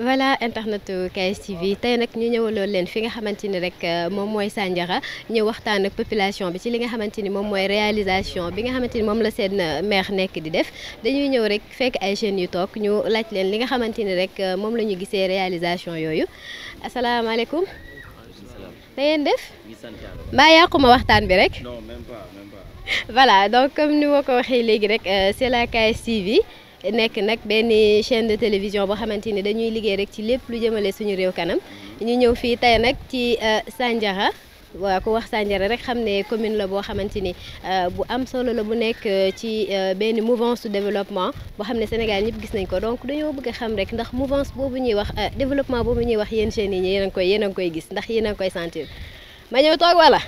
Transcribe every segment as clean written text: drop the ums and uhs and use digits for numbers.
voilà internetu KS TV tey nag ñu ñëwaloon leen fi nga xamante ni rek moom mooy Sandiara ñëw waxtaan ak population bi ci li nga xamante ni moom mooy réalisation bi nga xamante ni moom la seen maire nekk di def dañuy ñëw rek fekk ay jeunes yu toog ñu laaj leen li nga xamante ni rek moom la ñu gisee réalisation yooyu asalaamaaleykum. da ngeen def mbaa yàquma waxtaan bi rek. Non, même pas. Voilà donc comme ni ma ko waxee léegi rek c'est la KS TV nekk nag benn chaîne de télévision boo xamante ni dañuy liggéey rek ci lépp lu jëmale suñu réew kanam ñu ñëw fii tey nag ci Sandiara waaw ku wax Sandiara rek xam ne commune la boo xamante ni bu am solo la bu nekk ci benn mouvance de développement boo xam ne Sénégal ñëpp gis nañ ko donc dañoo bëgg a xam rek ndax mouvance boobu ñuy wax développement boobu ñuy wax yéen jeunes yi yéen a ngi koy gis ndax yéen a ngi koy sentir ma ñëw toog wala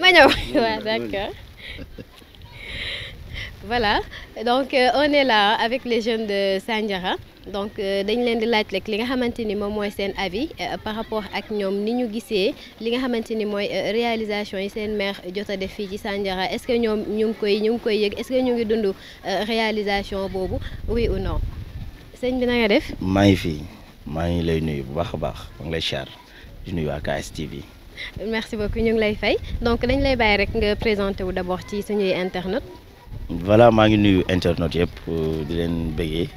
ma ñëw waaw d'accord. Voilà donc on est là avec les jeunes de Sandiara donc dañ leen di laaj rek li nga xamante ni moom mooy seen avis par rapport ak ñoom ni ñu gisee li nga xamante ni mooy réalisation yi seen maire jot a def fii ci Sandiara est-ce que ñoom ñu ngi koy yëg est-ce que ñu ngi dund réalisation boobu oui ou non sëñ bi na nga def. maa ngi fi maa ngi lay nuyu bu baax a baax maa ngi lay char di nuyu waa KS TV. merci beaucoup ñu ngi lay fay donc dañ lay bàyyi rek nga présenté wu d'abord ci suñuy internet. Voilà maa ngi nuyu internet yëpp di leen bëggee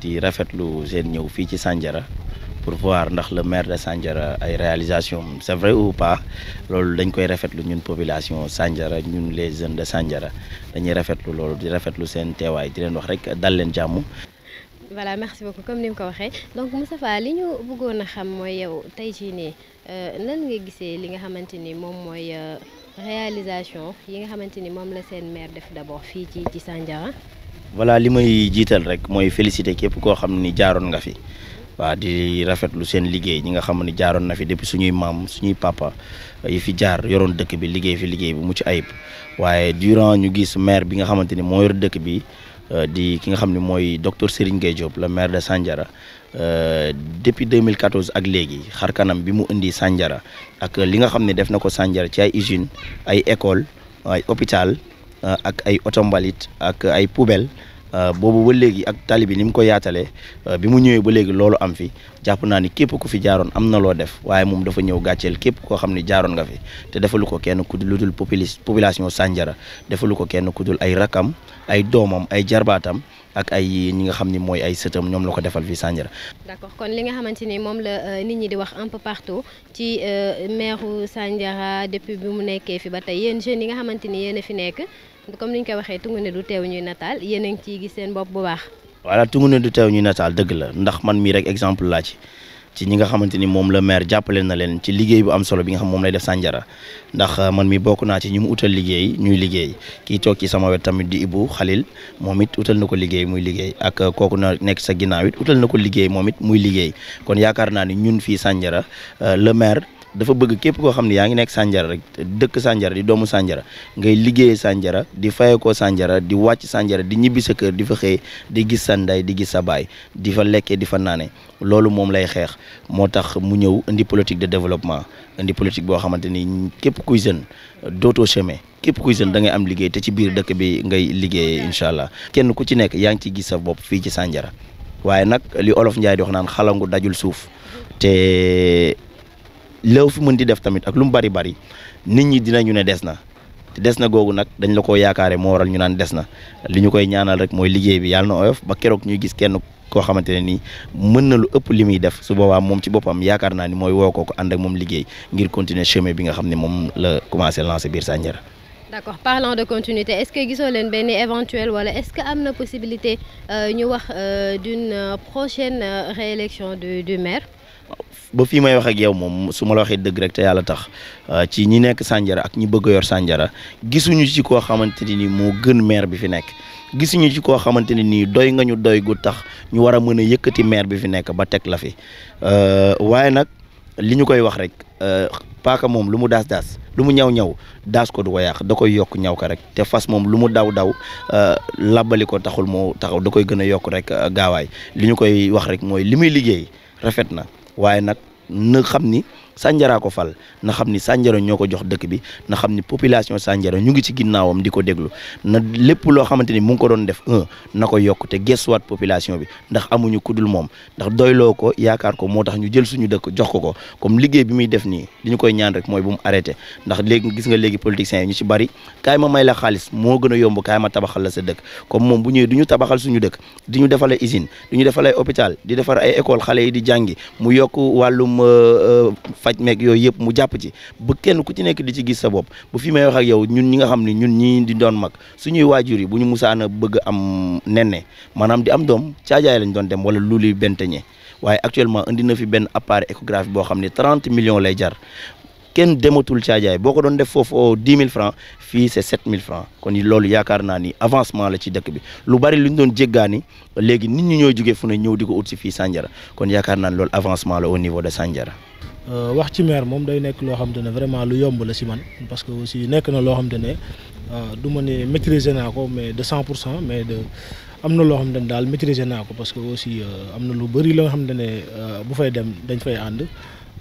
di rafetlu seen ñëw fii ci Sandiara pour voir ndax le maire de Sandiara ay réalisation c'est vrai ou pas loolu dañ koy rafetlu ñun population Sandiara ñun les jeunes de Sandiara dañuy rafetlu loolu di rafetlu seen teewaay di leen wax rek dal leen jàmm. Voilà merci beaucoup comme ni mu ko waxee donc Moustapha li ñu bëggoon a xam mooy yow tey jii nii nan nga gisee li nga xamante ni moom mooy réalisation yi nga xamante ni moom la seen maire def d'abord fii ci Sandiara. Voilà li may jiital rek mooy féliciter képp koo xam ni jaaroon nga fi waaw di rafetlu seen liggéey ñi nga xam ni jaaroon na fi depuis suñuy maam suñuy papa yi fi jaar yoroon dëkk bi liggéey fi liggéey bu mucc ayib waaye durant ñu gis maire bi nga xamante ni moo yor dëkk bi. Di ki nga xam ne mooy docteur Serigne Gueye Diop le maire de Sandiara depuis 2014 ak léegi xar kanam bi mu indi Sandiara ak li nga xam ne def na ko Sandiara ci ay usine ay école ay hôpital ak ay oto mbalit ak ay poubelle boobu ba léegi ak tali bi ni mu ko yaatalee bi mu ñëwee ba léegi loolu am fi jàpp naa ni képp ku fi jaaroon am na loo def waaye moom dafa ñëw gàcceel képp koo xam ne jaaroon nga fi te defalu ko kenn ku lu dul population Sandiara defalu ko kenn ku dul ay rakam ay doomam ay jarbaatam ak ay ñi nga xam ni mooy ay sëtam ñoom la ko defal fii Sandiara. D'accord kon li nga xamante ni moom la nit ñi di wax un peu partout ci maire Sandiara depuis bi mu nekkee fi ba tey yéen jeunes yi nga xamante ni yéen a fi nekk comme ni ñu ko waxee tungu ne du teew ñuy nataal yéen a ngi ciy gis seen bopp bu baax. voilà tungu ne du teew ñuy nataal dëgg la ndax man mii rek exemple laa ci ñi nga xamante ni moom la maire jàppale na leen ci liggéey bu am solo bi nga xam moom lay def Sandiara ndax man mi bokk naa ci ñi mu utal liggéey ñuy liggéey kii toog ci sama wet tamit di Ibou Khalil moom it utal na ko liggéey muy liggéey ak kooku na nekk sa ginnaaw it utal na ko liggéey moom it muy liggéey kon yaakaar naa ni ñun fii Sandiara le maire dafa bëgg képp koo xam ne yaa ngi nekk Sandiara rek dëkk Sandiara di doomu Sandiara ngay liggéeyee Sandiara di fayekoo Sandiara di wàcc Sandiara di ñibbi sa kër di fa xëy di gis sa ndey di gis sa baay di fa lekkee di fa naane loolu moom lay xeex moo tax mu ñëw indi politique de développement indi politique boo xamante ni képp kuy jeune dootoo chemin képp kuy jeune da ngay am liggéey te ci biir dëkk bi ngay liggéeyee incha allah kenn ku ci nekk yaa ngi ciy gis sa bopp fii ci Sandiara waaye nag li olof Njaay di wax naan xalangu dajul suuf te léew fi mën di def tamit ak lu mu bari nit ñi dinañu ne des na te des na googu nag dañ la ko yaakaare moo waral ñu naan des na li ñu koy ñaanal rek mooy liggéey bi yàlla na oyof ba keroog ñuy gis kenn koo xamante ne nii mën na lu ëpp li muy def su boobaa moom ci boppam yaakaar naa ni mooy woo ko ànd ak moom liggéey ngir continuer chemin bi nga xam ne moom la commencé lancer biir Sandiara. D'accord parlant de continuité est-ce que gisoo leen benn éventuel wala est-ce que am na possibilité ñu wax d'une prochaine réélection du maire. ba fii may wax ak yow moom su ma la waxee dëgg rek te yàlla tax ci ñi nekk Sandiara ak ñi bëgg a yor Sandiara gisuñu ci koo xamante ni moo gën maire bi fi nekk gisuñu ci koo xamante ne nii doy nga ñu doy gu tax ñu war a mën a yëkkati maire bi fi nekk ba teg la fi waaye nag li ñu koy wax rek paaka moom lu mu daas lu mu ñaw daas ko du ko yàq da koy yokk ñaw ko rek te fas moom lu mu daw labbali ko taxul moo taxaw da koy gën a yokk rek gaawaay li ñu koy wax rek mooy li muy liggéey rafet na waaye nag na xam ni Sandiara ko fal na xam ni Sandiara ñoo ko jox dëkk bi na xam ni population Sandiara ñu ngi ci ginnaawam di ko déglu na lépp loo xamante ni mu ngi ko doon def na ko yokk te gestuwaat population bi ndax amuñu kudul moom ndax doyloo ko yaakaar ko moo tax ñu jël suñu dëkk jox ko comme liggéey bi muy def nii li ñu koy ñaan rek mooy bu mu arrêté ndax léegi gis nga léegi politiciens yi ñu ci bari kaay ma may la xaalis moo gën a yomb kaay ma tabaxal la sa dëkk comme moom bu ñëwee du ñu tabaxal suñu dëkk di ñu defal ay usine du ñu defal ay hôpital di defar ay école xale yi di jàngi mu yokk wàllum faj meeg yooyu yëpp mu jàpp ci ba kenn ku ci nekk di ci gis sa bopp bu fi may wax ak yow ñun ñi nga xam ne ñun ñii di doon mag suñuy waajur yi bu ñu musaana bëgg am nenne maanaam di am doom caajaay lañ doon dem wala luuli benteñe waaye actuellement indi na fi benn appareil échographie boo xam ne 30 millions lay jar kenn dematul caajaay boo ko doon def foofu 10 000 francs fii c'est 7 000 francs kon loolu yaakaar naa ni avancement la ci dëkk bi lu bari lu ñu doon jéggaani léegi nit ñi ñooy jógee fu ne ñëw di ko ut si fii Sandiara kon yaakaar naa ni loolu avancement la au niveau de Sandiara. wax ci maire moom day nekk loo xamante ne vraiment lu yomb la si man parce que aussi nekk na loo xamante ne du ma ne maîtriser naa ko mais de 100% mais de am na loo xamante ne daal maîtriser naa ko parce que aussi am na lu bëri la nga xamante ne bu fay dem dañ fay ànd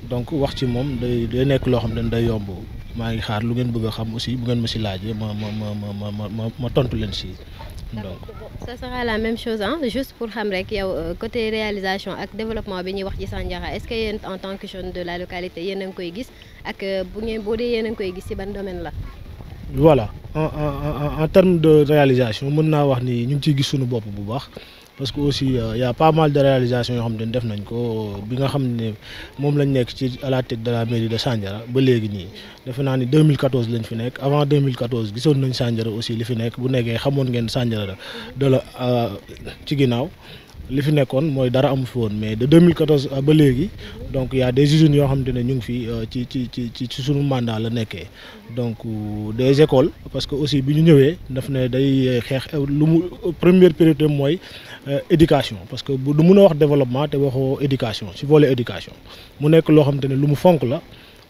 donc wax ci moom day nekk loo xamante ne day yomb maa ngi xaar lu ngeen bëgg a xam aussi bu ngeen ma si laajee ma tontu leen si. donc ça sera la même chose hein juste pour xam rek yow côté réalisation ak développement bi ñuy wax ci Sandiara est-ce que yéen en tant que jeune de la localité yéen a ngi koy gis ak bu ngeen boo dee yéen a ngi koy gis ci ban domaine la. voilà en termes de réalisation mën naa wax ni ñu ngi ciy gis suñu bopp bu baax parce que aussi y a pas mal de réalisations yoo xam ne def nañ ko bi nga xam ne moom lañ nekk ci à la tête de la mairie de Sandiara ba léegi nii defe naa ni 2014 lañ fi nekk avant 2014 gisoon nañ Sandiara aussi li fi nekk bu nekkee xamoon ngeen Sandiara de la ci ginnaaw li fi nekkoon mooy dara amu fi woon mais de 2014 ba léegi donc y a des usines yoo xamante ne ñu ngi fi ci sunu mandat la nekkee donc des écoles parce que aussi bi ñu ñëwee daf ne day xeex lu mu première priorité mooy éducation parce que du mun a wax développement te waxoo éducation ci volet éducation mu nekk loo xamante ne lu mu fonk la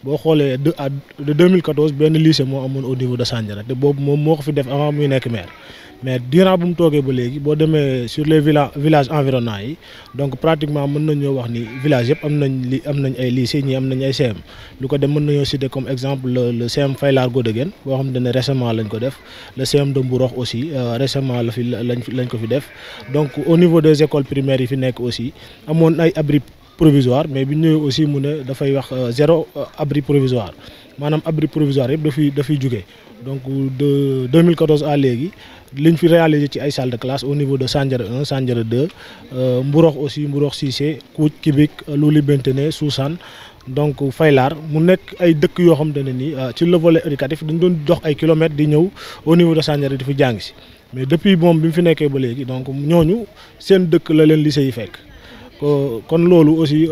boo xoolee de 2014 benn lycée moo amoon au niveau de Sandiara te boobu moom moo ko fi def avant muy nekk maire mais durant bu mu toogee ba léegi boo demee sur les villages environnants yi donc pratiquement mën nañoo wax ni village yëpp am nañ ay lycée ñii am nañ ay CM lu ko dem mën nañoo citer comme exemple le CM Faylar Godegen boo xam ne récemment lañ ko def le CM de Mbourox aussi récemment lañ ko fi def donc au niveau des écoles primaires yi fi nekk aussi amoon ay abri provisoire mais bi ñëwee aussi mu ne dafay wax zéro abri provisoire maanaam abri provisoire yëpp dafay jóge donc de 2014 à léegi liñ fi réalisé ci ay salles de classe au niveau de Sandiara 1 Sandiara 2 Mbourox aussi Mbourox Cissé Kouth Kibik Louli Bentené Sousane donc Faylar mu nekk ay dëkk yoo xamante ne nii ci le volet éducatif dañ doon dox ay kilomètres di ñëw au niveau de Sandiara di fi jàng si mais depuis moom bi mu fi nekkee ba léegi donc ñooñu seen dëkk la leen lycée yi fekk. kon loolu aussi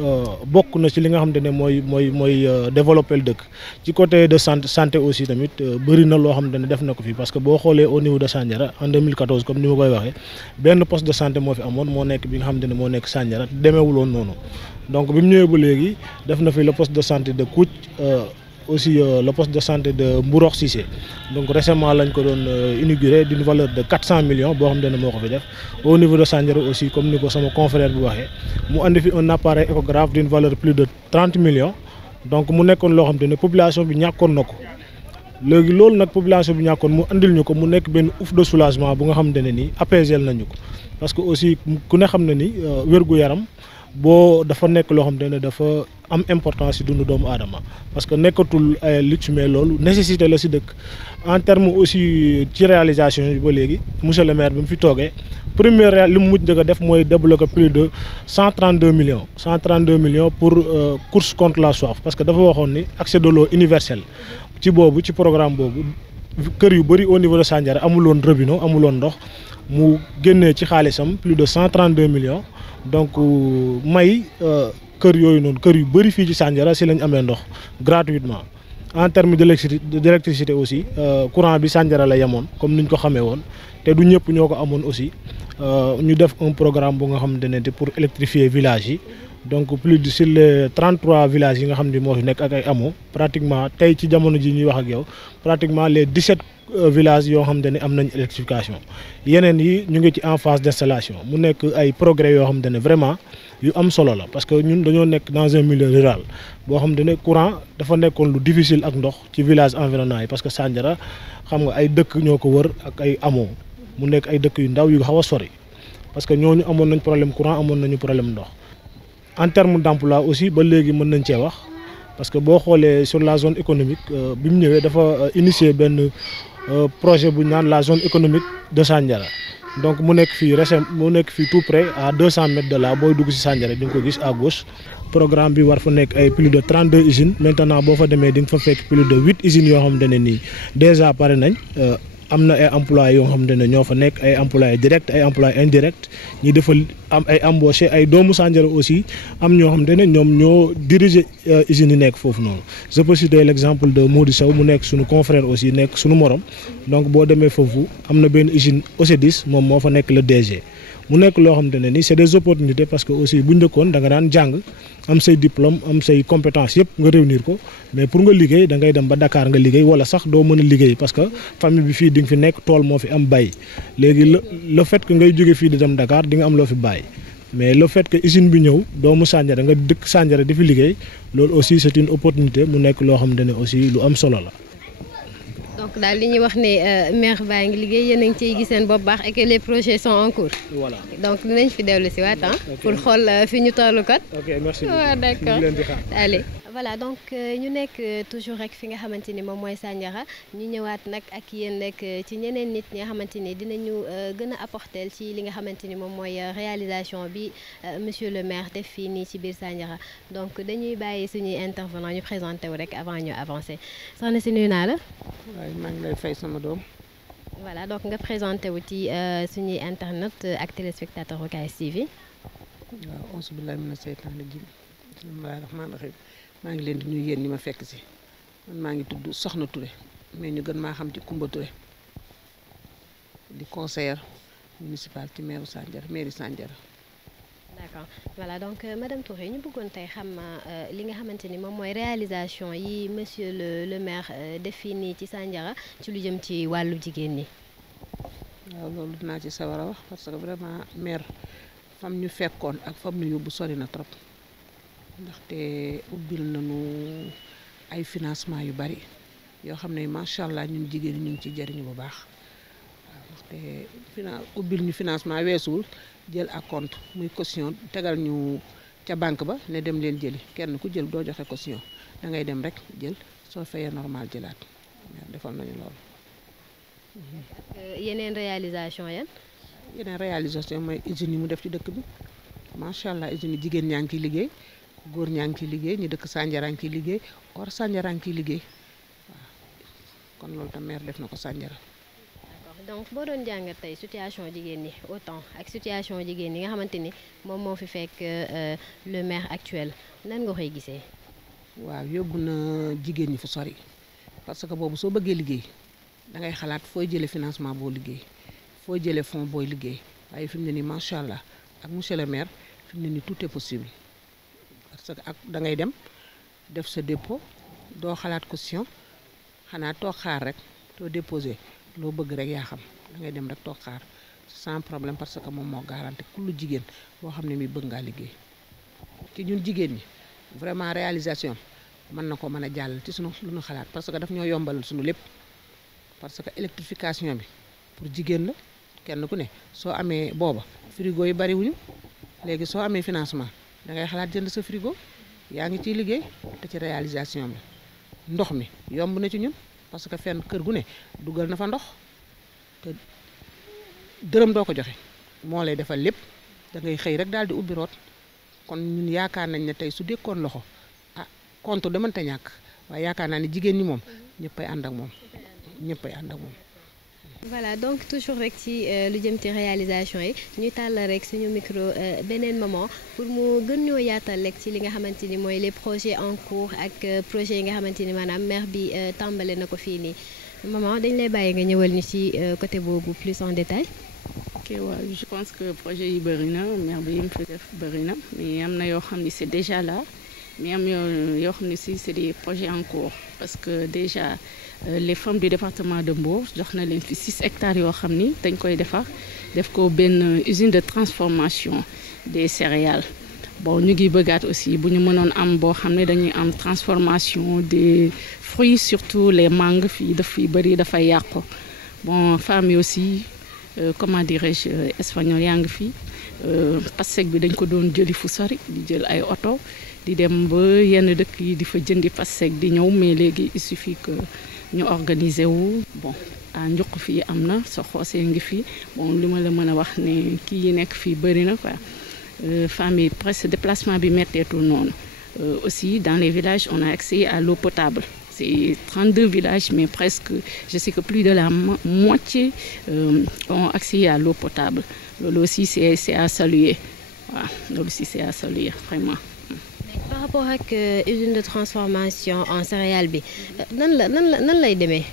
bokk na ci li nga xamante ne mooy développer le dëkk ci côté de santé aussi tamit bëri na loo xamante ne def na ko fi parce que boo xoolee au niveau de Sandiara en 2014 comme ni ma koy waxee benn poste de santé moo fi amoon moo nekk bi nga xamante ne moo nekk Sandiara demeewuloon noonu donc bi mu ñëwee ba léegi def na fi le poste de santé de Kouth aussi le poste de santé de Mbourox Cissé donc récemment lañ ko doon inauguré d'une valeur de 400 millions boo xam ne moo ko fi def au niveau de Sandiara aussi comme ni ko sama confrère bi waxee mu andi fi un appareil échographe d'une valeur plus de 30 millions donc mu nekkoon loo xam ne population bi ñàkkoon na ko léegi loolu nag population bi ñàkkoon mu andil ñu ko mu nekk benn ouf de soulagement bu nga xam ne nii apaisé nañu ko parce que aussi ku ne xam ne ni wér-gu-yaram boo dafa nekk loo xam ne dafa am importance ci dundu doomu aadama parce que nekkatul ay luxe mais loolu nécessité la ci dëkk en terme aussi ci réalisation yi ba léegi monsieur le maire bi mu fi toogee première li mu mujj njëkk a def mooy débloquer plus de 132 millions pour course contre la soif parce que dafa waxoon ni accès de l'eau universel ci programme boobu kër yu bëri au niveau de Sandiara amuloon robinet amuloon ndox mu génnee ci xaalisam plus de 132 millions donc may kër yooyu noonu kër yu bëri fii ci Sandiara si lañ amee ndox gratuitement en terme d'électricité aussi courant bi Sandiara la yemoon comme niñ ko xamee woon te du ñëpp ñoo ko amoon aussi ñu def un programme bu nga xamante ne pour électrifier village yi donc plus de sur les 33 villages yi nga xam ne moo fi nekk ak ay hameaux pratiquement tey ci jamono ji ñuy wax ak yow pratiquement les 17 villages yoo xam ne am nañ électrification yeneen yi ñu ngi ci en phase d'installation mu nekk ay progrès yoo xam ne vraiment yu am solo la parce que ñun dañoo nekk dans un milieu rural boo xam ne courant dafa nekkoon lu difficile ak ndox ci village environnant yi parce que Sandiara xam nga ay dëkk ñoo ko wër ak ay amoo mu nekk ay dëkk yu ndaw yu xaw a sori parce que ñooñu amoon nañ problème courant amoon nañu problème ndox en terme d'emploi aussi ba léegi mën nañ cee wax parce que boo xoolee sur la zone économique bi mu ñëwee dafa initier benn projet bu ñu naan la zone économique de Sandiara donc mu nekk fii tout près à 200 mètres de là booy dugg ci Sandiara di nga ko gis à gauche programme bi war fa nekk ay plus de 32 usines maintenant boo fa demee di nga fa fekk plus de 8 usines yoo xamante ne nii déjà pare nañ am na ay employés yoo xamante ne ñoo fa nekk ay employés direct ay employés indirect ñi defal am ay embauché ay doomu Sandiara aussi am ñoo xamante ne ñoom ñoo diriger usines yi nekk foofu noonu je peux citer l'exemple de Mody Sow mu nekk suñu confrère aussi nekk suñu morom donc boo demee foofu am na benn usine OCDIS moom moo fa nekk le DG mu nekk loo xamante ne ni c'est des opportunités parce que aussi bu njëkkoon da nga daan jàng am say diplôme am say compétences yëpp nga réunir ko mais pour nga liggéey da ngay dem ba Dakar nga liggéey wala sax doo mën a liggéey parce que famille bi fii di nga fi nekk tool moo fi am bay léegi le fait que ngay jóge fii di dem Dakar di nga am loo fi bàyyi mais le fait que usine bi ñëw doomu Sandiara nga dëkk Sandiara di fi liggéey loolu aussi c'est une opportunité mu nekk loo xamante ne aussi lu am solo la. donc daal li ñuy wax ne maire baa ngi liggéey yéen a ngi ciy gis seen bopp baax et que les projets sont en cours. voilà donc dinañ fi dellu si waat pour xool fi ñu tollu kat. ok merci beaucoup waaw d'accord ñu ngi leen di xaar. allez voilà donc ñu nekk toujours rek fi nga xamante ni moom mooy Sandiara ñu ñëwaat nag ak yéen rek ci ñeneen nit ñi nga xamante ni dinañu gën a apporter ci li nga xamante ni moom mooy réalisation bi monsieur le maire def fii nii ci biir Sandiara donc dañuy bàyyi suñuy intervenant ñu présenté wu rek avant ñu avancer soxna si nuyu naa la. waaye maa ngi lay fay sama doom. voilà donc nga présenté wu ci suñuy internet ak téléspectateur KS TV. waaw auzu billaahi mina seytaani rajiim bismillaahi rahmaani rahiim maa ngi leen di nuyu yéen ñi ma fekk si man maa ngi tudd Soxna Touré mais ñu gën maa xam ci Kumba Touré di conseillère municipal ci mairie Sandiara. d'accord voilà donc madame Touré ñu bëggoon tey xam li nga xamante ni moom mooy réalisation yi monsieur le maire def fii nii ci Sandiara ci lu jëm ci wàllu jigéen ñi. waaw loolu dinaa ci sawar a wax parce que vraiment maire fam ñu fekkoon ak fam ñu yóbbu sori na trop ndaxte ubbil nañu ay financement yu bari yoo xam ne macha allah ñun jigéen ñi ñu ngi ciy jëriñu bu baax waaw ndaxte ubbil ñu financement weesuwul jël ak compte muy caution tegal ñu ca banque ba ne dem leen jëli kenn ku jël doo joxe caution da ngay dem rek jël soo fayee normal jëlaat defal nañu loolu. yeneen réalisation yan. yeneen réalisation mooy usines yi mu def ci dëkk bi macha allah usines yi jigéen ñaa ngi ciy liggéey góor ñaa ngi ciy liggéey ñu dëkk Sandiara ngi ciy liggéey or Sandiara ngi ciy liggéey waaw kon loolu tam maire def na ko Sandiara. donc boo doon jàngat tey situation jigéen ñi autant ak situation jigéen ñi nga xamante ni moom moo fi fekk le maire actuel nan nga koy gisee. waaw yóbbu na jigéen ñi fu sori parce que boobu soo bëggee liggéey da ngay xalaat fooy jëlee financement boo liggéey fooy jëlee fonds booy liggéey waaye fi mu ne nii macha allah ak monsieur le maire fi mu ne nii tout est possible parce que ak da ngay dem def sa dépôt doo xalaat caution xanaa toog xaar rek doo déposé. loo bëgg rek yaa xam da ngay dem rek toog xaar sans problème parce que moom moo garanti ku lu jigéen boo xam ne mi bëgg ngaa liggéey ci ñun jigéen ñi vraiment réalisation mën na ko mën a jàll ci sunu lu ñu xalaat parce que daf ñoo yombalal sunu lépp parce que électrification bi pour jigéen la kenn ku ne soo amee booba frigo yi bari wuñu léegi soo amee financement da ngay xalaat jënd sa frigo yaa ngi ciy liggéey te ci réalisation bi ndox mi yomb na ci ñun. parce que fenn kër gu ne dugal na fa ndox te dërëm doo ko joxe moo lay defal lépp da ngay xëy rek daal di ubbi root kon ñun yaakaar nañ ne tey su dékkoon loxo ah compte demante ñàkk waaye yaakaar naa ne jigéen ñi moom ñëppay ànd ak moom ñëppay ànd ak moom. voilà donc toujours rek ci lu jëm ci réalisation yi ñuy tàll rek suñu micro beneen moment pour mu gën ñoo yaatal rek ci li nga xamante ni mooy les projets en cours ak projets yi nga xamante ni maanaam maire bi tàmbale na ko fii nii maman dañ lay bàyyi nga ñëwal ñu ci côté boobu plus en détail. ok waaw je pense que projet yi bëri na maire bi yi mu fi def bëri na mais am na yoo xam ni c'est déjà là mais am yoo xam ni si c'est des projets en cours parce que déjà. Les femmes du département de Mbour jox na leen fi 6 hectares yoo xam ni dañ koy defar def ko benn usine de transformation des céréales bon ñu ngi bëggaat aussi bu ñu mënoon am boo xam ne dañuy am transformation des fruits surtout les mangues fii daf fi bëri dafay yàqu bon femmes yi aussi comment dirais-je espagnol yaa ngi fi pastèque bi dañ ko doon jëli fu sori di jël ay oto di dem ba yenn dëkk yi di fa jëndi pastèque di ñëw mais léegi il suffit que ñu organiser wu bon à njuq fii am na sa xoosee ngi fi bon li ma la mën a wax ne kii yi nekk fii bëri na quoi femmes yi presque déplacement bi metteetul noonu aussi dans les villages on a accès à l'eau potable. C'est 32 villages, mais presque, je sais que plus de la moitié ont accès à l'eau potable. Là aussi, c'est à saluer. Voilà. Là aussi, c'est à saluer, vraiment. Par rapport ak usine de transformation en céréales bi nan lay demee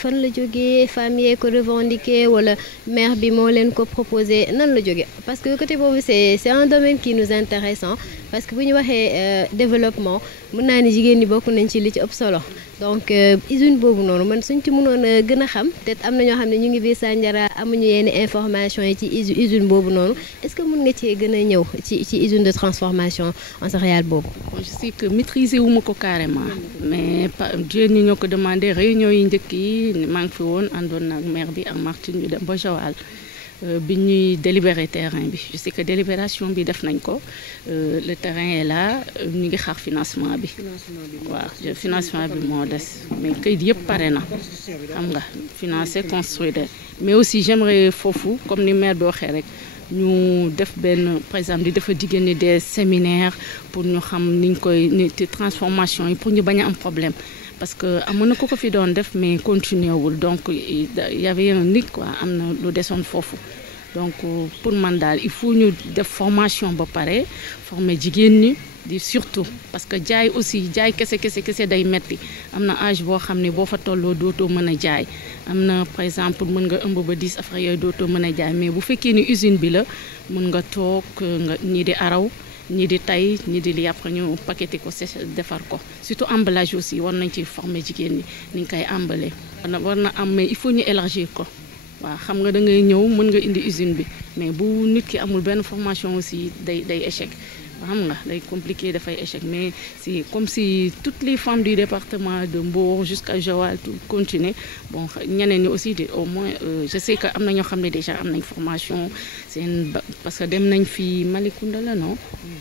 fan la jógee famille yee ko revendiqué wala maire bi moo leen ko proposé nan la jógee parce que côté boobu c'est un domaine qui nous intéresse parce que bu ñu waxee développement mën naa ni jigéen ñi bokk nañ ci li ci ëpp solo donc usine boobu noonu man suñ ci mënoon a gën a xam peut-être am na ñoo xam ne ñu ngi biir Sandiara amuñu yenn information yi ci usine boobu noonu est-ce que mën nga cee gën a ñëw ci usine de transformation en céréales boobu. Je sais que maîtriser wu ma ko carrément mais jigéen ñi ñoo ko demandé réunion yi njëkk yi maa ngi fi woon àndoon na ak maire bi ak Martine ñu dem ba Joal bi ñuy délibérer terrain bi je sais que délibération bi def nañ ko le terrain est là ñu ngi xaar financement bi waaw financement bi moo des mais kayit yëpp pare na xam nga financer construire mais aussi j'aimerais foofu comme ni maire bi waxee rek ñu def benn par exemple di defa jigéen ñi des séminaires pour ñu xam niñ koy ni transformation yi pour ñu bañ a am problème parce que amoon na ko fi doon def mais continuer wul donc y avait un nit quoi am na lu desoon foofu donc pour man daal il faut ñu def formation ba pare former jigéen ñi di surtout parce que jaay aussi jaay kese day metti am na âge boo xam ne boo fa tolloo dootoo mën a jaay am na par exemple mën nga ëmb ba 10 affaire yooyu dootoo mën a jaay mais bu fekkee ni usine bi la mën nga toog nga ñii di araw ñii di tay ñii di li après ñu paqueté ko defar ko surtout emballage aussi war nañ ci former jigéen ñi ni ñu koy emballer war na am mais il faut ñu élargir ko waaw xam nga da ngay ñëw mën nga indi usine bi mais bu nit ki amul benn formation aussi day échec xam nga day compliqué dafay échec mais c'est comme si toutes les femmes du département de Mbour jusqu'à Joal tout continuer bon ñeneen ñi aussi au moins je sais que am na ñoo xam ne déjà am nañ formation seen parce que dem nañ fi Malicounda la non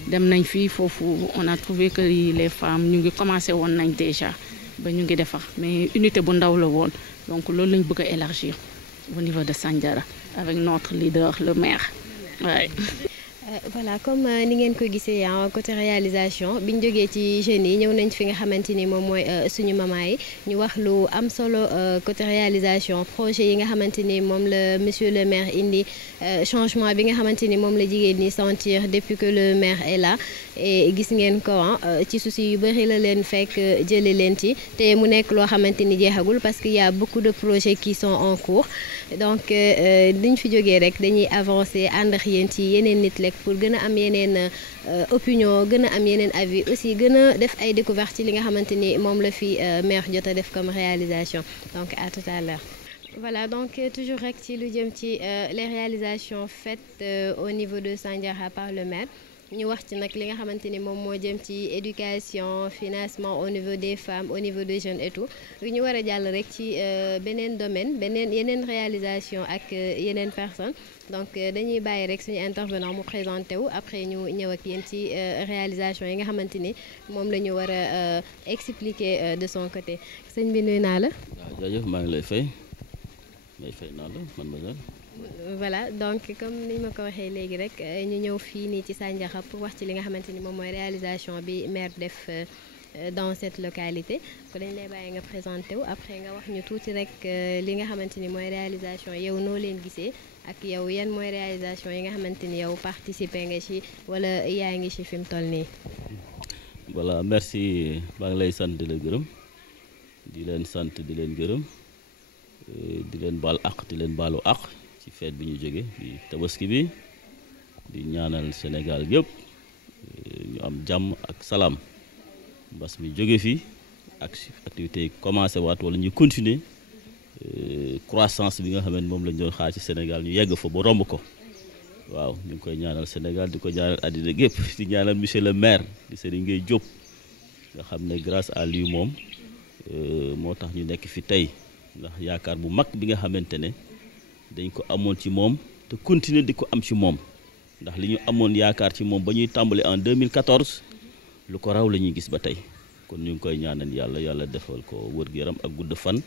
dem nañ fi foofu on a trouvé que les femmes ñu ngi commencé woon nañ déjà ba ñu ngi defar mais unité bu ndaw la woon donc loolu lañ bëgg a élargir au niveau de Sandiara avec notre leader le maire ouais. Voilà comme ni ngeen ko gisee côté réalisation bi ñu jógee ci jeunes yi ñëw nañ fi nga xamante ni moom mooy suñu maman yi ñu wax lu am solo côté réalisation projet yi nga xamante ni moom la monsieur le maire indi changement bi nga xamante ni moom la jigéen ñi sentir depuis que le maire est là et gis ngeen ko ci souci yu bëri la leen fekk jëlee leen ci te mu nekk loo xamante ni jeexagul parce qu'il y a beaucoup de projets qui sont en cours donc liñ fi jógee rek dañuy avancer ànd ak yéen ci yeneen nit lekk pour gën a am yeneen opinion gën a am yeneen avis aussi gën a def ay découvertes ci li nga xamante ni moom la fi maire jot a def comme réalisation donc à tout à l'heure. Voilà donc toujours rek ci lu jëm ci les réalisations faites au niveau de Sandiara par le maire ñu wax ci nag li nga xamante ni moom moo jëm ci éducation financement au niveau des femmes au niveau des jeunes et tout ñu war a jàll rek ci beneen domaine yeneen réalisation ak yeneen personnes donc dañuy bàyyi rek suñu intervenant mu présenté wu après ñu ñëw ak yéen ci réalisation yi nga xamante ni moom la ñu war a expliquer de son côté sëñ bi nuyu naa la. waaw jaajëf maa ngi lay fay naa la mademoiselle. Voilà donc comme ni ma ko waxee léegi rek ñu ñëw fii nii ci Sandiara pour wax ci li nga xamante ni moom mooy réalisation bi maire def dans cette localité ko dañ lay bàyyi nga présenté wu après nga wax ñu tuuti rek li nga xamante ni mooy réalisation yow noo leen gisee ak yow yan mooy réalisation yi nga xamante ni yow participer nga ci wala yaa ngi ci fi mu toll nii. Voilà merci maa ngi lay sant di la gërëm di leen sant di leen gërëm di leen baal àq di leen baalu àq ci fête bi ñu jóge di tabaski bi di ñaanal Sénégal yëpp ñu am jàmm ak salaam mbas mi jóge fii ak activité yi commencé waat wala ñu continuer croissance bi nga xam ne moom lañ doon xaar ci Sénégal ñu yegg fa ba romb ko waaw ñu ngi koy ñaanal Sénégal di ko ñaanal àddina gépp di ñaanal monsieur le maire di Serigne Gueye Diop nga xam ne grâce à lui moom moo tax ñu nekk fi tey ndax yaakaar bu mag bi nga xamante ne dañ ko amoon ci moom te continuer di ko am ci moom ndax li ñu amoon yaakaar ci moom ba ñuy tàmbali en 2014 lu ko raw la ñuy gis ba tey kon ñu ngi koy ñaanal yàlla defal ko wër-gu-yaram ak gudd fan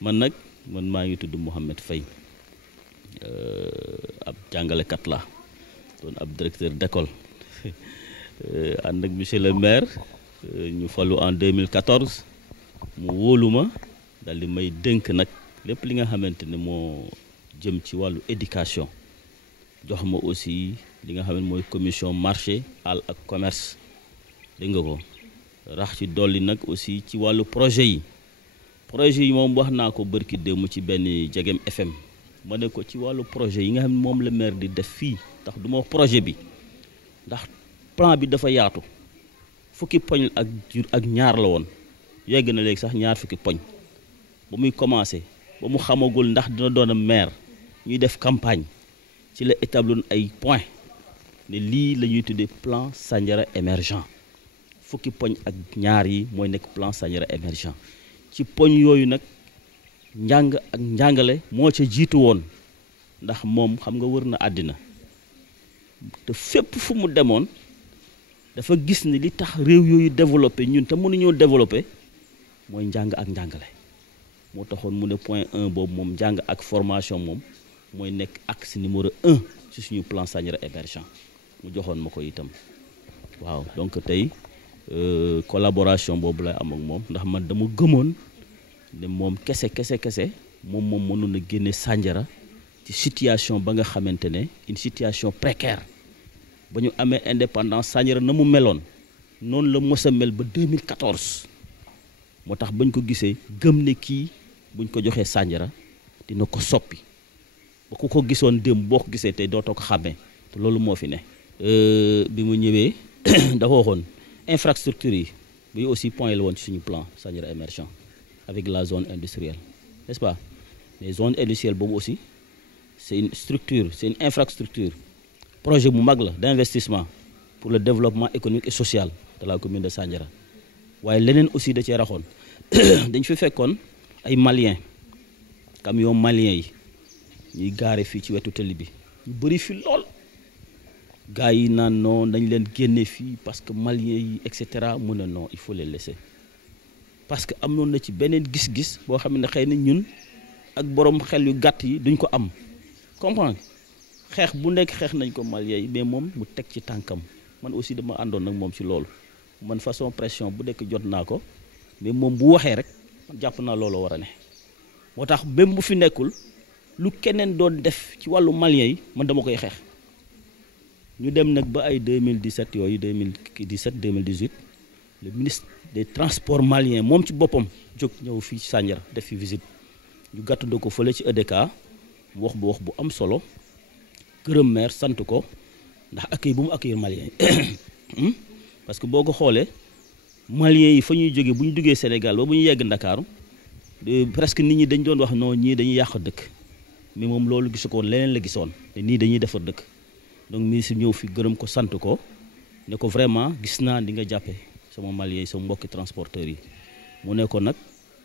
man maa ngi tudd Mouhamed Faye ab jàngalekat la doon ab directeur d'école ànd ak monsieur le maire ñu falu en 2014 mu wóolu ma daal di may dënk nag lépp li nga xamante ne moo jëm ci wàllu éducation jox ma aussi li nga xam ne mooy commission marché àll ak commerce dégg nga ko rax ci dolli nag aussi ci wàllu projet yi moom wax naa ko bërki démb ci benn Jegem FM ma ne ko ci wàllu projet yi nga xam ne moom la maire di def fii ndax du ma wax projet bi ndax plan bi dafa yaatu fukki poñ ak ñaar la woon yegg na léegi sax ñaar fukki poñ ba muy commencé ba mu xamagul ndax dina doon maire ñuy def campagne ci la établir ay points ne lii la ñuy tuddee plan Sandiara émergent fukki poñ ak ñaar yi mooy nekk plan Sandiara émergent ci poñ yooyu nag njàng ak njàngale moo ca jiitu woon ndax moom xam nga wër na àddina te fépp fu mu demoon dafa gis ni li tax réew yooyu développé ñun te mënuñoo développé mooy njàng ak njàngale moo taxoon mu ne point 1 boobu moom njàng ak formation moom mooy nekk axe numéro 1 ci suñu plan Sandiara émergent mu joxoon ma ko itam waaw donc tey collaboration boobu lay am ak moom ndax man dama gëmoon ne moom kese moom mënoon a génne Sandiara ci situation ba nga xamante ne une situation précaire ba ñu amee indépendance Sandiara na mu meloon noonu la mos a mel ba 2014 moo tax bañ ko gisee gëm ne kii buñ ko joxee Sandiara dina ko soppi ba ku ko gisoon démb boo ko gisee tey dootoo ko xàmmee te loolu moo fi ne. bi mu ñëwee dafa waxoon infrastructure yi bi aussi point la woon ci suñu plan Sandiara émergent avec la zone industrielle n'est-ce pas mais zone industrielle boobu aussi c'est une structure c'est une infrastructure projet bu mag la d'investissement pour le développement économique et social de la commune de Sandiara waaye leneen aussi da cee raxoon dañ fi fekkoon ay maliens camion maliens yi ñuy gaare fii ci wetu tali bi ñu bëri fi lool gars yi naan non dañ leen génne fii parce que maliens yi et cetera mu ne non il faut les laisser parce que am noon na ci beneen gis-gis boo xam ne xëy na ñun ak borom xel yu gàtt yi duñ ko am comprendre xeex bu nekk xeex nañ ko maliens yi mais moom mu teg ci tànkam man aussi dama àndoon nag moom ci loolu man façon pression bu nekk jot naa ko mais moom bu waxee rek man jàpp naa loolu war a ne moo tax même bu fi nekkul lu keneen doon def ci wàllu maliens yi man dama koy xeex ñu dem nag ba ay 2017 yooyu 2017 2018 le ministre des transports maliens moom ci boppam jóg ñëw fii ci Sandiara def fi visite ñu gàttandoo ko fële ci EDK mu wax bu am solo gërëm maire sant ko ndax accueil bu mu accueillir maliens yi parce que boo ko xoolee maliens yi fa ñuy jógee bu ñu duggee Sénégal ba bu ñu yegg Ndakaaru presque nit ñi dañ doon wax non ñii dañuy yàq dëkk mais moom loolu gisu ko leneen la gisoon te nii dañuy defar dëkk donc ministre ñëw fi gërëm ko sant ko ne ko vraiment gis naa di nga jàppe sama maliens yi sama mbokki transporteurs yi mu ne ko nag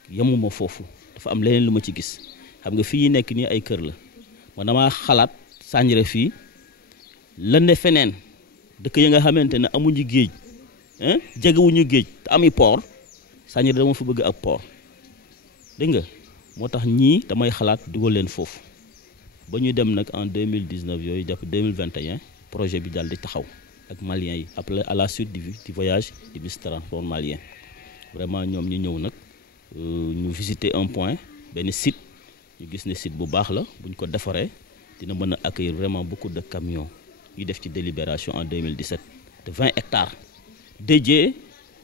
yemuma foofu dafa am leneen lu ma ci gis xam nga fii nekk nii ay kër la man damaa xalaat Sandiara fii la ne feneen dëkk yi nga xamante ne amuñu géej jegewuñu géej te ami port Sandiara dama fa bëgg ak port dégg nga moo tax ñii damay xalaat dugal leen foofu ba ñu dem nag en 2019 yooyu jàpp 2021 projet bi daal di taxaw ak maliens yi après à la suite du voyage du ministre des transports malien vraiment ñoom ñu ñëw nag ñu visiter un point benn site ñu gis ne site bu baax la bu ñu ko defaree dina mën a accueillir vraiment beaucoup de camions yu def ci délibération en 2017 de 20 hectares dédiés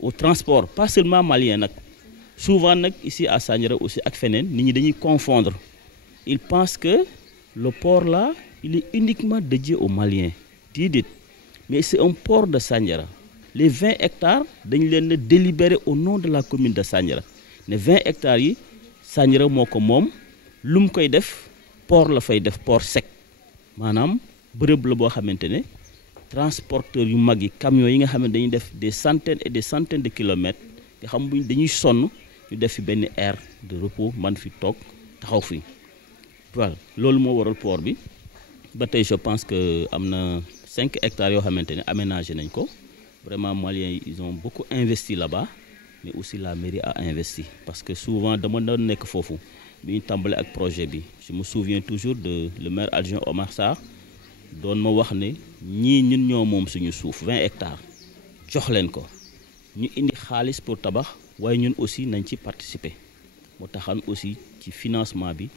au transport pas seulement malien nag souvent nag ici à Sandiara aussi ak feneen nit ñi dañuy confondre ils pensent que le port là il est uniquement dédié aux Maliens déedéet mais c'est un port de Sandiara les 20 hectares dañ leen a délibéré au nom de la commune de Sandiara ne 20 hectares yi Sandiara moo ko moom lu mu koy def port la fay def port sec maanaam bërëb la boo xamante ne transporteurs yu mag yi camions yi nga xam ne dañuy def des centaines et des centaines de kilomètres nga xam buñ dañuy sonn ñu def fi benn aire de repos man fi toog taxaw fi voilà loolu moo waral port bi ba tey je pense que am na 5 hectares yoo xamante ne aménagé nañ ko vraiment Maliens yi ils ont beaucoup investi là-bas mais aussi la mairie a investi parce que souvent dama doon nekk foofu bi ñu tàmbale ak projet bi je me souviens toujours de le maire adjoint Omar Sarr doon ma wax ne ñii ñun ñoo moom suñu suuf 20 hectares jox leen ko ñu indi xaalis pour tabax waaye ñun aussi nañ ci participer moo taxan aussi ci financement bi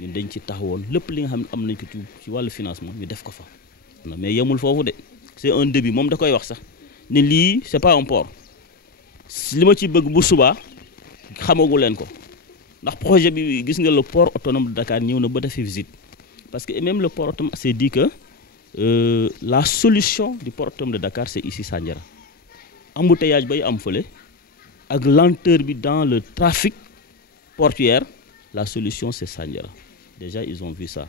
ñun dañ ci taxawoon lépp li nga xam ne am nañ ko ci wàllu financement ñu def ko fa mais yemul foofu de c'est un début moom da koy wax sax ne lii c'est pas un port li ma ci bëgg bu subaa xamagu leen ko ndax projet bi gis nga le port autonome de Dakar ñëw na ba defi visite parce que même le port autonome s'est dit que la solution du port autonome de Dakar c'est ici Sandiara embouteillage bay am fële ak lenteur bi dans le trafic portuaire la solution c'est Sandiara déjà ils ont vu ça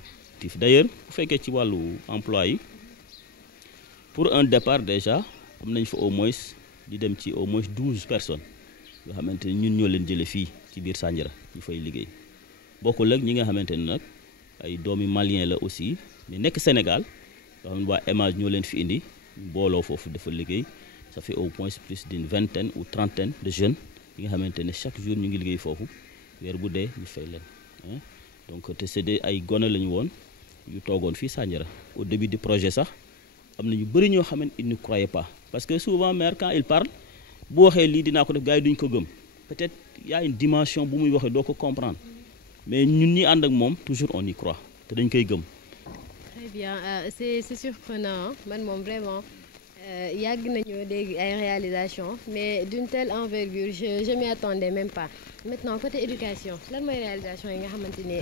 d'ailleurs bu fekkee ci wàllu emploi yi pour un départ déjà am nañ fa au moins di dem ci au moins 12 personnes yoo xamante ne ñun ñoo leen jële fii ci biir Sandiara ñu fay liggéey bokkul ak ñi nga xamante ne nag ay doomi malien la aussi mais nekk Sénégal yoo xam ne waa EMAGE ñoo leen fi indi booloo foofu dafa liggéey ça fait au moins plus d'une vingtaine ou trentaine de jeunes yi nga xamante ne chaque jour ñu ngi liggéey foofu weer bu dee ñu fay leen donc te c'est des ay gone la ñu woon yu toogoon fii Sandiara au début du projet sax am na ñu bëri ñoo xamante ils ne croyaient pas parce que souvent maire quand il parle bu waxee lii dinaa ko def gars yi duñ ko gëm peut-être y a une dimension bu muy waxee doo ko comprendre mais ñun ñi ànd ak moom toujours on y croit te dañ koy gëm. Très bien c'est surprenant man moom vraiment yàgg nañu dégg ay réalisations mais d'une telle envergure je m'y attendais même pas maintenant côté éducation lan mooy réalisation yi nga xamante ni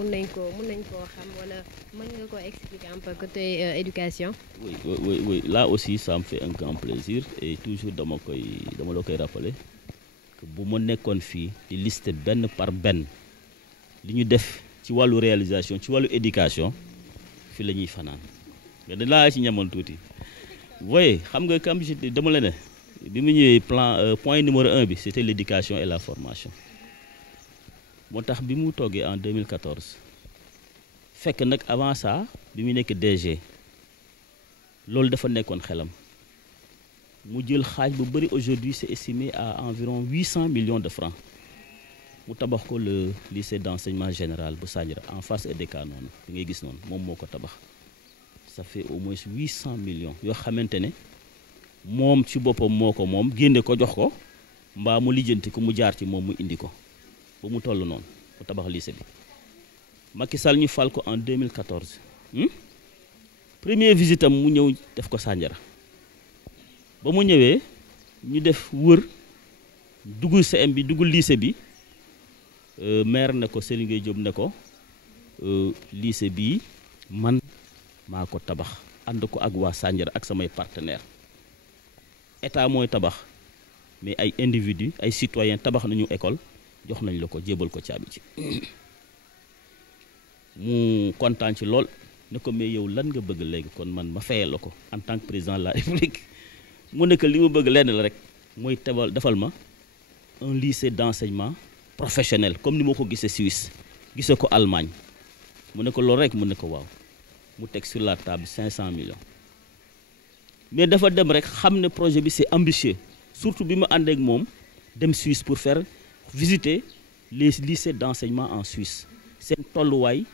mën nañ koo xam wala mën nga koo expliquer un peu côté éducation. Oui là aussi ça me fait un grand plaisir et toujours dama la koy rappeler que bu ma nekkoon fii di lister benn par benn li ñu def ci wàllu réalisation ci wàllu éducation fi la ñuy fanaan mais dañ laa ci ñamal tuuti voyez xam nga comme dama la ne bi mu ñëwee point numéro 1 bi c'était l'éducation et la formation moo tax bi mu toogee en 2014 fekk nag avant ça bi mu nekk DG loolu dafa nekkoon xelam mu jël xaaj bu bëri aujourd'hui c'est estimé à environ 800 millions de francs mu tabax ko le lycée d'enseignement général bu Sandiara en face EDK noonu bi ngay gis noonu moom moo ko tabax ça fait au moins 800 millions yoo xamante ne moom ci boppam moo ko moom génne ko jox ko mbaa mu lijjanti ko mu jaar ci moom mu indi ko ba mu toll noonu mu tabax lycée bi Macky Sall ñu fal ko en 2014 premier visite am mu ñëw def ko Sandiara ba mu ñëwee ñu def wër dugg CM bi dugg lycée bi maire ne ko Serigne Gueye Diop ne ko lycée bii man maa ko tabax ànd ko ak waa Sandiara ak samay partenaires état mooy tabax mais ay individus ay citoyens tabax nañu école jox nañ la ko jébal ko caabi ci mu kontaan ci lool ne ko mais yow lan nga bëgg léegi kon man ma fayal la ko en tant que président de la République mu ne que li ma bëgg lenn la rek mooy defal ma un lycée d'enseignement professionnel comme ni ma ko gisee Suisse gisee ko Allemagne mu ne ko loolu rek mu ne ko waaw mu teg sur la table 500 millions mais dafa dem rek xam ne projet bi c'est ambitieux surtout bi ma ànd ak moom dem Suisse pour faire visiter les lycées d'enseignement en Suisse seen tolluwaay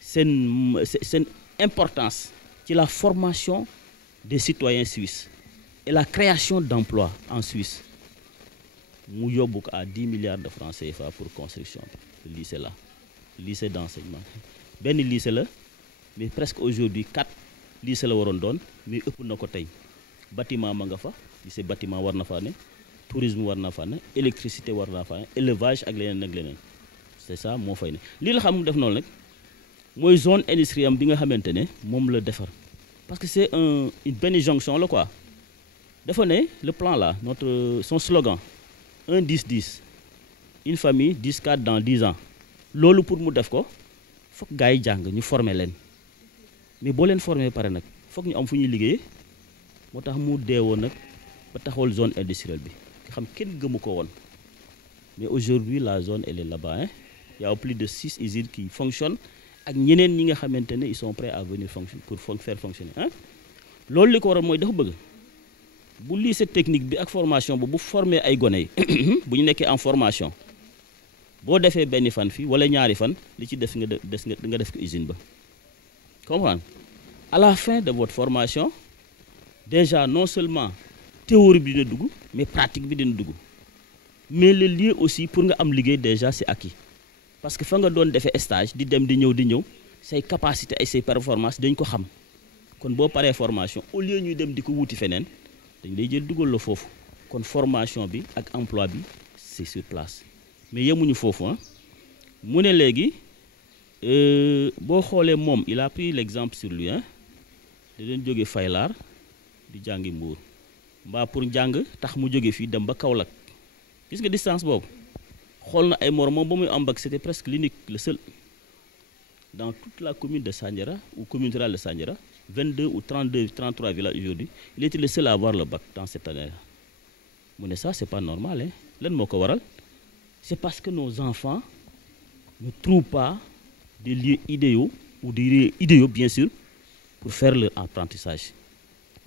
seen importance ci la formation des citoyens suisses et la création d'emplois en Suisse mu yóbbu ko à 10 milliards de francs CFA pour construction bi le lycée là lycée d'enseignement benn lycée la mais presque aujourd'hui 4 lycée la waroon doon mais ëpp na ko tey bâtiment ma nga fa lycée bâtiment war na faa ne tourisme war na faa ne électricité war na faa ne élevage ak leneen c'est ça moo fay ne lii la xam mu def noonu nag mooy zone industrielle bi nga xamante ne moom la defar parce que c'est une benn jonction la quoi dafa ne le plan là son slogan 1 10 10 une famille 10 4 dans 10 ans loolu pour mu def ko fokk gars yi jàng ñu former leen mais boo leen formé pare nag foog ñu am fu ñuy liggéeyee moo tax mu deewoon nag ba taxawal zone industrielle bi nga xam kenn gëmu ko woon mais aujourd'hui la zone elle est là-bas hein. Il y a plus de 6 usines qui fonctionnent ak ñeneen ñi nga xamante ne ils sont prêts à venir pour faire fonctionner hein. Loolu li ko waral mooy dafa bëgg bu lycée technique bi ak formation bu former ay gone yi bu ñu nekkee en formation boo defee benn fan fii wala ñaari fan li ci def nga def ko usine ba comprendre à la fin de votre formation déjà non seulement théorie bi dina dugg mais pratique bi dina dugg mais le lieu aussi pour nga am liggéey déjà c'est acquis parce que fa nga doon defee stage di dem di ñëw say capacité ay say performance dañ ko xam kon boo paree formation au lieu ñuy dem di ko wuti feneen dañ lay jël dugal la foofu kon formation bi ak emploi bi c'est sur place mais yemuñu foofu ah mu ne léegi boo xoolee moom il a pris l'exemple sur lui ah da leen jóge Faylar di jàngi Mbuur mbaa pour jàng tax mu jóge fii dem ba Kaolack gis nga distance boobu xool na ay moromam ba muy am bac c'était presque l'unique le seul dans toute la commune de Sandiara ou commune rurale de Sandiara 22 ou 33 villages aujourd'hui il était le seul à avoir le bac dans cette année-là mu ne ça c'est pas normal hein lan moo ko waral c'est parce que nos enfants ne trouvent pas des lieux idéaux ou des lieux idéaux bien sûr pour faire leur apprentissage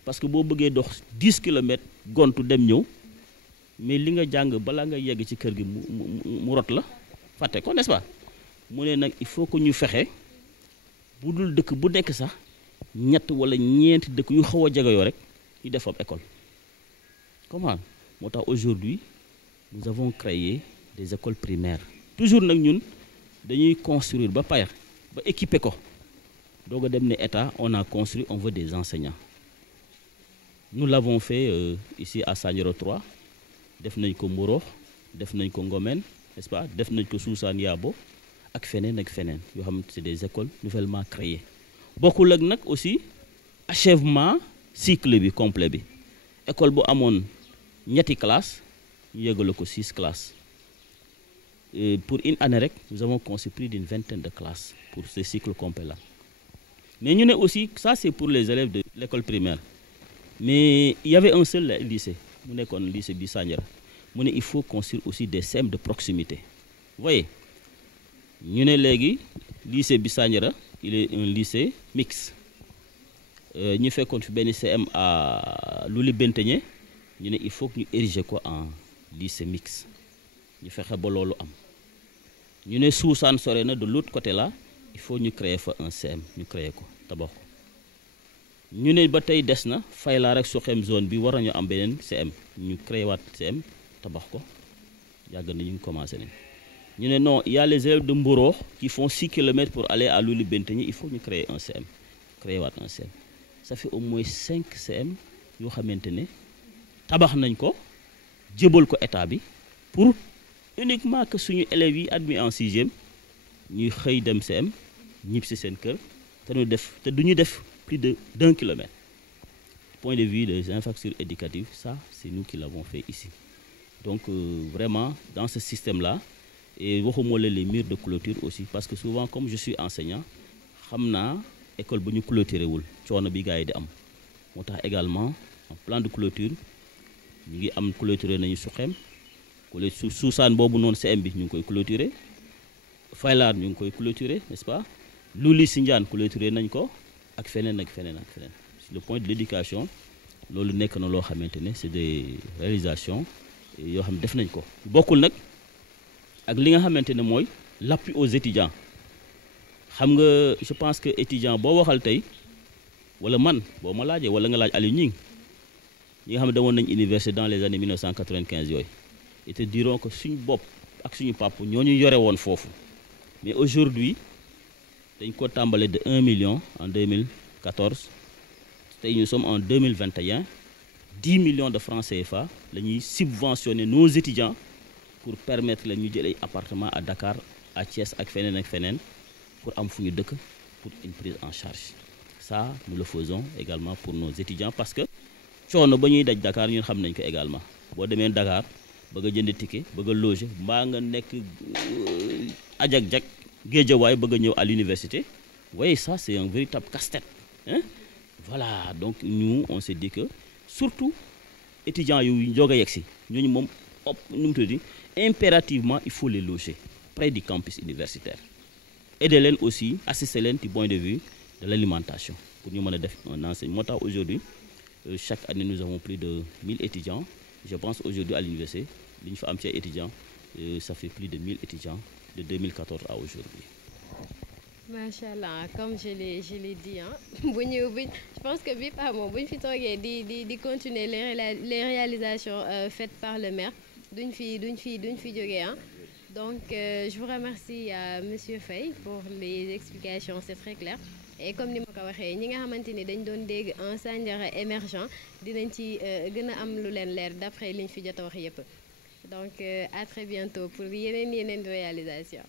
parce que boo bëggee dox 10 kilomètres gontu dem ñëw mais li nga jàng balaa nga yegg ci kër gi mu rot la fàtte ko n'est-ce pas mu ne nag il faut que ñu fexe bu dul dëkk bu nekk sax ñett wala ñeenti dëkk yu xaw a jegeyoo rek ñu def ab école comment moo tax aujourd'hui nous avons créé des écoles primaires toujours nag ñun dañuy construire ba pare ba équiper ko doog a dem ne état on a construit on veut des enseignants nous l'avons fait ici à Sandiara 3 def nañ ko Mboro def nañ ko Ngomen n'est-ce pas def nañ ko Suusaan Yaabo ak feneen yoo xam c'est des écoles nouvellement créées bokkul ak nag aussi achèvement cycle bi complet bi école bu amoon ñetti classe ñu yëgale ko 6 classes pour une année rek nous avons conçu plus d'une vingtaine de classes pour ce cycle complet là mais ñu ne aussi ça c'est pour les élèves de l'école primaire mais il y avait un seul lycée mu nekkoon lycée bi Sandiara mu ne il faut construire aussi des CEM de proximité vous voyez ñu ne léegi lycée bi Sandiara il est un lycée mixte ñu fekkoon fi benn CM à Louli Benteñe ñu ne il faut que ñu ériger ko en lycée mixte ñu fexe ba loolu am ñu ne Suusaan sore na de l'autre côté là il faut ñu créer fa un CM ñu créer ko tabax ko ñu ne ba tey des na Faylar rek Suxem zone bi war nañu am beneen CM ñu créé waat CM tabax ko yàgg na ñu commencé nañ ñu ne non il y a les élèves de Mboro qui font 6 kilomètres pour aller à Louli Benteñe il faut ñu créer un CM créé waat un CM ça fait au moins 5 CM yoo xamante ne tabax nañ ko jëbal ko état bi pour uniquement que suñu élèves yi admis en 6e ñuy xëy dem CM ñib si seen kër te duñu def plus d'1 kilomètre. Point de vue des infrastructures éducatives, ça, c'est nous qui l'avons fait ici. Donc, vraiment, dans ce système-là, et les murs de clôture aussi, parce que souvent, comme je suis enseignant, je sais l'école est clôturée. Également, en plan de clôture, nous avons clôturé dans Suxem. Suusaan boobu noonu CM bi ñu ngi koy clôturer Faylar ñu ngi koy clôturer n'est-ce pas Louli Sindiane clôturer nañ ko ak feneen ak feneen ak feneen sur le point de l'éducation loolu nekk na loo xamante ne c'est des réalisations yoo xam ne def nañ ko bokkul nag ak li nga xamante ne mooy l'appui aux étudiants xam nga je pense que étudiant boo waxal tey wala man boo ma laajee wala nga laaj Aliou ñi nga xam ne demoon nañ université dans les années 1995 yooyu et te diront que suñu bopp ak suñu papa ñoo ñu yore woon foofu mais aujourd'hui dañ ko tàmbale de 1 million en 2014 tey nous sommes en 2021 10 millions de francs CFA la ñuy subventionner nos étudiants pour permettre la ñu jël ay appartements à Dakar à Thiès ak feneen pour am fu ñu dëkk pour une prise en charge ça nous le faisons également pour nos étudiants parce que coono ba ñuy daj Dakar ñun xam nañ ko également boo demee Dakar bëgg a jënd ticket bëgg a loger mbaa nga nekk ajak-jak Géejawaay bëgg a ñëw à l'université oui ça c'est un véritable casse-tête hein. Voilà, donc nous on s'est dit que surtout étudiants yu jóg a yegg si ñooñu moom nu mu tudd impérativement il faut les loger près du campus universitaire. Aider leen aussi assister leen du point de vue de l'alimentation pour ñu mën a def un enseignement. Moo tax aujourd'hui chaque année nous avons plus de 1000 étudiants. Je pense aujourd'hui à l'université li ñu fa am ci ay étudiants ça fait plus de 1000 étudiants de 2014 à aujourd'hui. Machallah, comme je l'ai dit hein, je pense que bi pa moom bu ñu fi toogee di continuer les réalisations faites par le maire duñ fi jógee hein. Donc je vous remercie monsieur Faye pour les explications, c'est très clair. Et comme ni ma ko waxee ñi nga xamante ni dañ doon dégg un Sandiara émergent dinañ ci gën a am lu leen leer d'après liñ fi jot a wax yépp. Donc à très bientôt pour yeneen réalisation.